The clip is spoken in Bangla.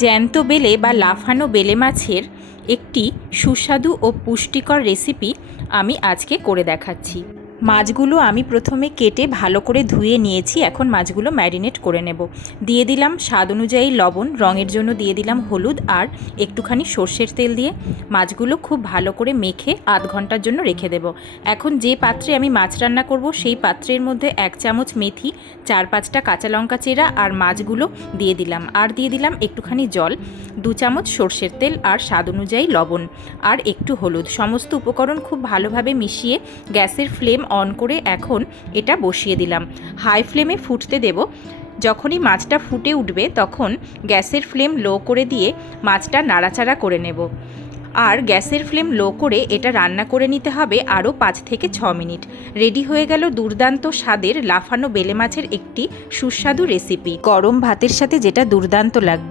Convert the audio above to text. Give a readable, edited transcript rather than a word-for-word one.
জ্যান্ত বেলে বা লাফানো বেলে মাছের একটি সুস্বাদু ও পুষ্টিকর রেসিপি আমি আজকে করে দেখাচ্ছি। মাছগুলো আমি প্রথমে কেটে ভালো করে ধুয়ে নিয়েছি। এখন মাছগুলো ম্যারিনেট করে নেব। দিয়ে দিলাম স্বাদ অনুযায়ী লবণ, রঙের জন্য দিয়ে দিলাম হলুদ আর একটুখানি সর্ষের তেল দিয়ে মাছগুলো খুব ভালো করে মেখে আধ ঘন্টার জন্য রেখে দেব। এখন যে পাত্রে আমি মাছ রান্না করব সেই পাত্রের মধ্যে 1 চামচ মেথি, 4-5টা কাঁচা লঙ্কা চেরা আর মাছগুলো দিয়ে দিলাম। আর দিয়ে দিলাম একটুখানি জল, 2 চামচ সর্ষের তেল আর স্বাদ অনুযায়ী লবণ আর একটু হলুদ। সমস্ত উপকরণ খুব ভালোভাবে মিশিয়ে গ্যাসের ফ্লেম অন করে এখন এটা বসিয়ে দিলাম। হাই ফ্লেমে ফুটতে দেব। যখনই মাছটা ফুটে উঠবে তখন গ্যাসের ফ্লেম লো করে দিয়ে মাছটা নাড়াচাড়া করে নেব। আর গ্যাসের ফ্লেম লো করে এটা রান্না করে নিতে হবে আরও 5 থেকে 6 মিনিট। রেডি হয়ে গেল দুর্দান্ত স্বাদের লাফানো বেলে মাছের একটি সুস্বাদু রেসিপি। গরম ভাতের সাথে যেটা দুর্দান্ত লাগবে।